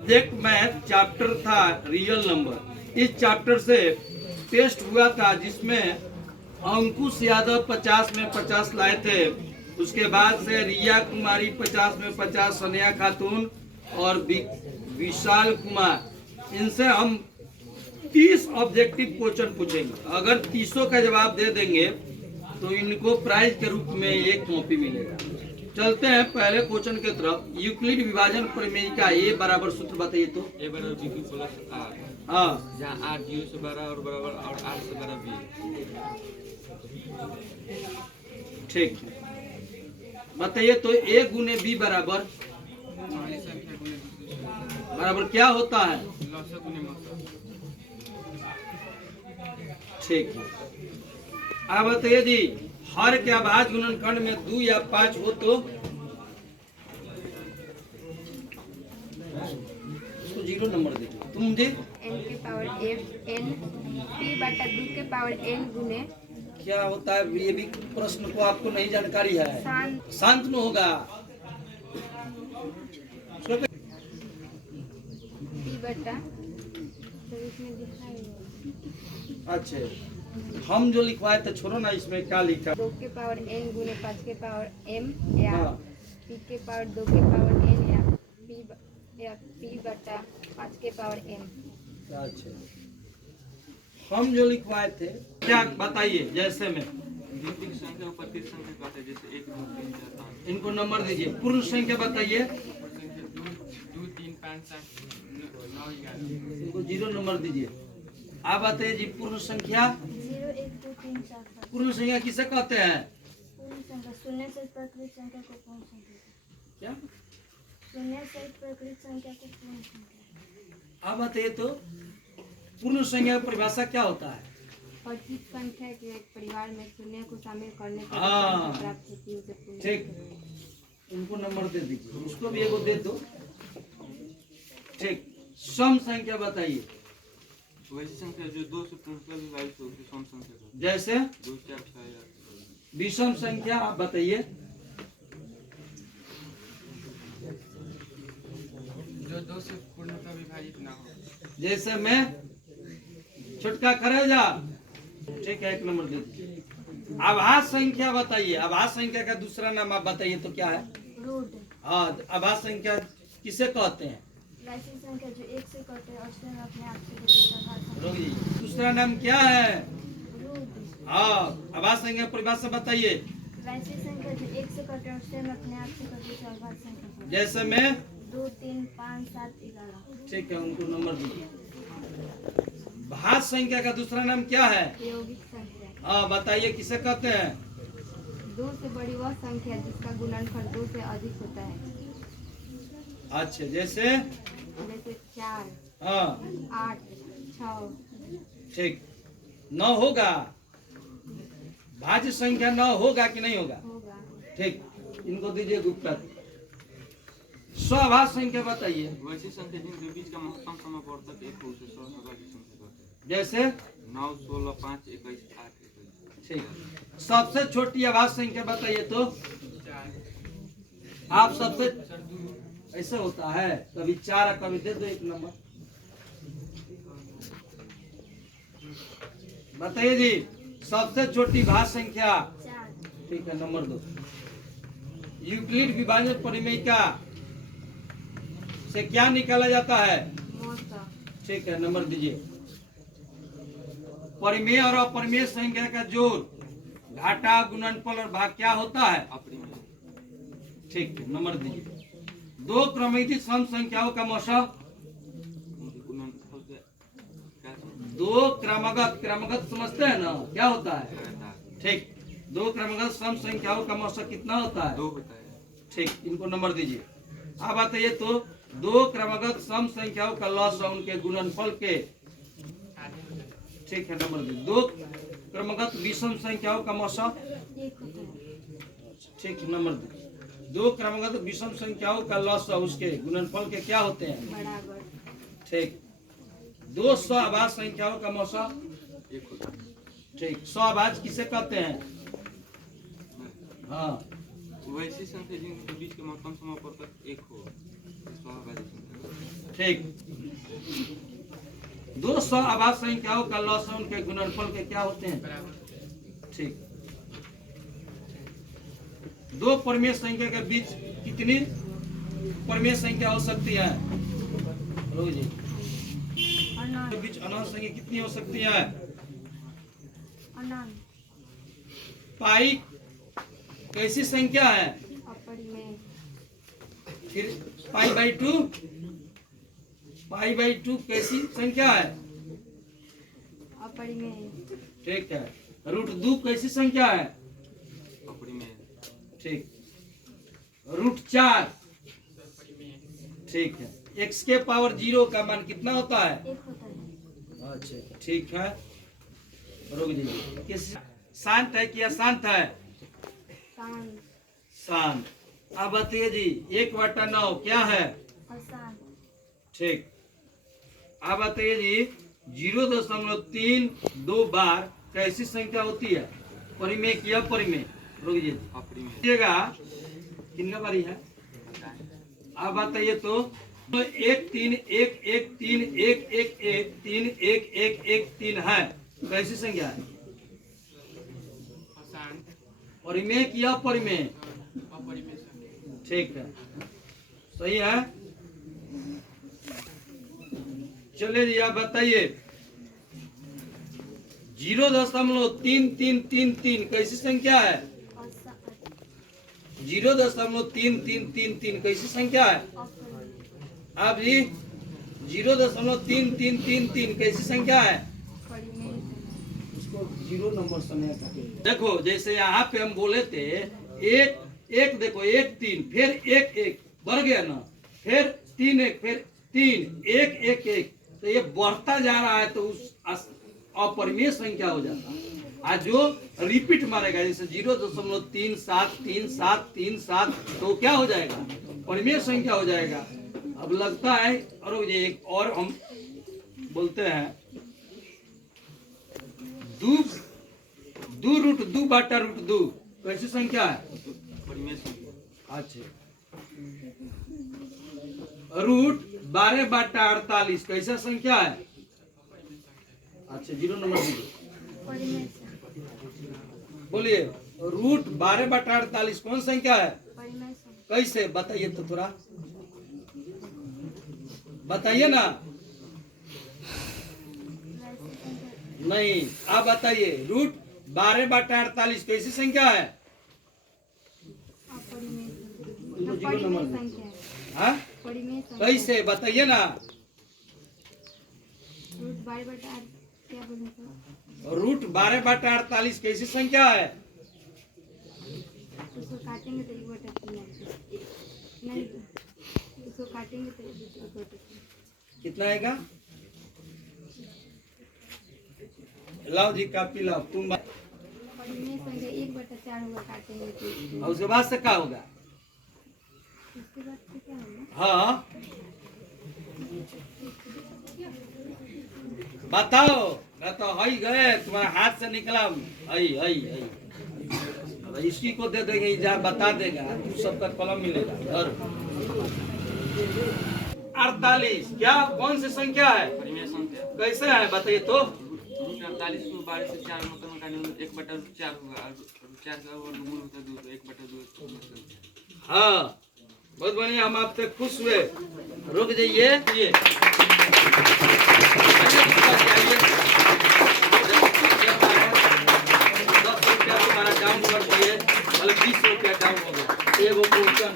Subject math chapter था real number. इस chapter से टेस्ट हुआ था जिसमें अंकुश यादव 50 में 50 लाए थे। उसके बाद से रिया कुमारी 50 में 50, सनिया खातून और विशाल कुमार, इनसे हम 30 ऑब्जेक्टिव क्वेश्चन पूछेंगे। अगर 30 का जवाब दे देंगे तो इनको प्राइज के रूप में एक कॉपी मिलेगा। चलते हैं पहले क्वेश्चन के तरफ। यूक्लिड विभाजन प्रमेय का ए बराबर सूत्र बताइए तो। ए बराबर बी क्यू प्लस आर। हाँ, जहाँ आर जीरो से बड़ा और बराबर और आर से बड़ा बी। ठीक है, बताइए तो ए गुने बी बराबर क्या होता है? ठीक है, अब बताइए जी, हर के अभाज्य गुणनखंड में 2 या 5 हो तो उसको 0 नंबर दीजिए। तुम जी n के पावर n p बटा 2 के पावर n गुने क्या होता है? ये भी प्रश्न को आपको नहीं जानकारी है। शांत में होगा। p बटा तो इसमें दिखाएगा। अच्छा, हम जो लिखवाए थे छोड़ो ना, इसमें क्या लिखा? 2 के पावर n गुने 5 के पावर m या हाँ। p के पावर 2 के पावर n या p बटा 5 के पावर m। अच्छा, हम जो लिखवाए थे क्या बताइए? जैसे में द्वितीय संख्या और प्रतीक संख्या कहते हैं, जैसे 1 2 3 4 5। इनको नंबर दीजिए। पूर्ण संख्या बताइए। संख्या 2 3 5 7 9 11। इनको 0 नंबर दीजिए। आप बताइए जी, पूर्ण संख्या। 0 1 2 3 4 5। पूर्ण संख्या किसे कहते हैं? पूर्ण संख्या शून्य से प्रकृत संख्या को पूर्ण संख्या। क्या? शून्य से प्रकृत संख्या को पूर्ण संख्या। आप बताइए तो पूर्ण संख्या की परिभाषा क्या होता है? प्रतीक संख्या के एक परिवार में शून्य को शामिल करने पर हाँ। संख्या प्राप्त होती है उसे पूर्ण ठीक, इनको नंबर दे दीजिए। उसको भी एगो दे दो। ठीक, सम संख्या बताइए। वैसी संख्या जो 2 से पूर्णतः विभाजित हो उसे सम संख्या कहते हैं। जैसे 2 4 6 8। विषम संख्या आप बताइए। जो 2 से पूर्णतः विभाजित ना हो। जैसे मैं छुटका करे जा। ठीक है, 1 नंबर दे दीजिए। आभास संख्या बताइए। आभास संख्या का दूसरा नाम आप बताइए तो क्या है? रूट। हाँ, आभास संख्या किसे कहते हैं? वैसी संख्या जो 1 से कटे और स्वयं अपने आप से कटे। रुक जाइए, दूसरा नाम क्या है? रूट। हाँ, आभास संख्या परिभाषा बताइए। वैसी संख्या जो 1 से कटे और स्वयं अपने आप से कटे उसे अभाज्य संख्या कहते हैं। जैसे में 2 3 5 7 11। ठीक है, उनको नंबर दीजिए। भाज्य संख्या का दूसरा नाम क्या है? यौगिक संख्या। हाँ, बताइए किसे कहते हैं? 2 से बड़ी वह संख्या जिसका गुणनफल 2 से अधिक होता है। अच्छा, जैसे 4 हाँ 8 6। ठीक, 9 होगा। भाज्य संख्या 9 होगा कि नहीं होगा? होगा। ठीक, इनको दीजिए गुप्ता। स्वाभाज्य संख्या बताइए। वैसी संख्या जिनके बीच का महत्तम समावर्तक 1 हो उसे स्वाभाविक संख्या कहते हैं। जैसे 9 16 5 21 8 21। ठीक, सबसे छोटी आभाज्य संख्या बताइए तो। आप सबसे ऐसे होता है, कभी 4 कभी दे दो 1 नंबर। बताइए जी, सबसे छोटी भाज्य संख्या। 4। ठीक है, नंबर 2। यूक्लिड विभाजन प्रमेय का से क्या निकाला जाता है? ठीक है, नंबर दीजिए। परिमेय और अपरिमेय संख्या का जोड़, घाटा, गुणनफल और भाग क्या होता है? अपरिमेय। ठीक है, नंबर दीजिए। 2 क्रमयुक्त सम संख्याओं का मौसा। गुणनफल क्या? 2 क्रमगत समझते हैं ना, क्या होता है? लगातार। ठीक, 2 क्रमगत सम संख्याओं का मौसा कितना होता है? 2 होता है। ठीक, इनको नंबर दीजिए। अब बताइए तो 2 क्रमगत सम संख्याओं का लॉस और उनके गुणनफल के। ठीक है, नंबर दीजिए। 2 क्रमगत विषम संख्याओं का मौसा। 1 होता है। ठीक, नंबर दीजिए। 2 क्रमगत विषम संख्याओं का लॉस और उसके गुणनफल के क्या होते हैं? बराबर। ठीक, 2 स्वाभाज्य संख्याओं का मौसा। 1 होता है। ठीक, स्वाभाज्य किसे कहते हैं? हाँ, वैसी संख्या जिनके बीच के महत्तम समावर्तक 1 हो स्वाभाविक संख्या। ठीक। 200 अभाज्य संख्याओं का लॉस उनके गुणनफल के क्या होते हैं? ठीक। दो परिमेय संख्या के बीच कितनी परिमेय संख्या हो सकती है? रोज जी अनंत। के बीच अनंत संख्या कितनी हो सकती है? अनंत। पाई कैसी संख्या है? अपरिमेय। फिर pi by two, pi by two कैसी संख्या है? अपरिमेय। ठीक है। रूट 2 कैसी संख्या है? अपरिमेय। ठीक। रूट 4 ठीक है। x के पावर 0 का मान कितना होता है? 1 होता है। अच्छा ठीक है। रुक जाइए। किस शांत है कि अशांत है? शांत। शांत। अब बताइए जी 1/9 क्या है? अशांत। ठीक। अब बताइए जी 0.32 बार कैसी संख्या होती है? परिमेय की अपरिमेय? रुक जाइए। अपरिमेय। किनका बारी है? अब बताइए तो 1 3 1 1 3 1 1 1 3 1 1 1 3 है, कैसी संख्या है? परिमेय की अपरिमेय? ठीक है, सही है। चलिए जी आप बताइए 0.3333 कैसी संख्या है? अशांत। 0.3333 कैसी संख्या है? अपरिमेय। आप जी 0.3333 कैसी संख्या है? परिमेय। उसको 0 नंबर समय का देखो, जैसे यहाँ पे हम बोले थे एक एक, देखो 1 3 फिर 1 1 बढ़ गया ना, फिर 3 1 फिर 3 1 1 1, तो ये बढ़ता जा रहा है तो उस अपरिमेय संख्या हो जाता है। आज जो रिपीट मारेगा जैसे 0.373737 तो क्या हो जाएगा? परिमेय संख्या हो जाएगा। अब लगता है और ये एक और हम बोलते हैं 2√2 कैसी संख्या है? परिमेय संख्या। अच्छा। रूट 12/48 कैसा संख्या है? अच्छा 0 नंबर दीजिए। परिमेय। बोलिए रूट 12/48 कौन संख्या है? परिमेय। कैसे बताइए तो थोड़ा बताइए ना। नहीं आप बताइए रूट 12/48 कैसी संख्या है? अपरिमेय। जीरो परिमेय नंबर संख्या है। हाँ परिमेय संख्या। कैसे बताइए ना। रूट 12/8 क्या बोले थे? रूट 12/48 कैसी संख्या है? उसको काटेंगे तो 1/3 नहीं, उसको काटेंगे तो 1/3। कितना आएगा? लाओ जी कापी लाओ तुम। परिमेय संख्या 1/4 होगा, काटेंगे तो। और उसके बाद से क्या होगा? उसके बाद से क्या होगा? हाँ बताओ। मैं तो हई गए तुम्हारे हाथ से निकला। हई हई हई इसी को दे देंगे, जहाँ बता देगा तू सबका कलम मिलेगा। 48 क्या कौन सी संख्या है? परिमेय संख्या। कैसे है बताइए तो। रूट 48 को 12 से 4 मतलब निकालने में 1/4 होगा और 4 का वर्गमूल होता है 2 तो 1/2। हाँ बहुत बढ़िया, हम आपसे खुश हुए। रुक जाइए ये 10 रुपया तुम्हारा डाउन कर दिए, मतलब 20 रुपया डाउन हो गया। एगो क्वेश्चन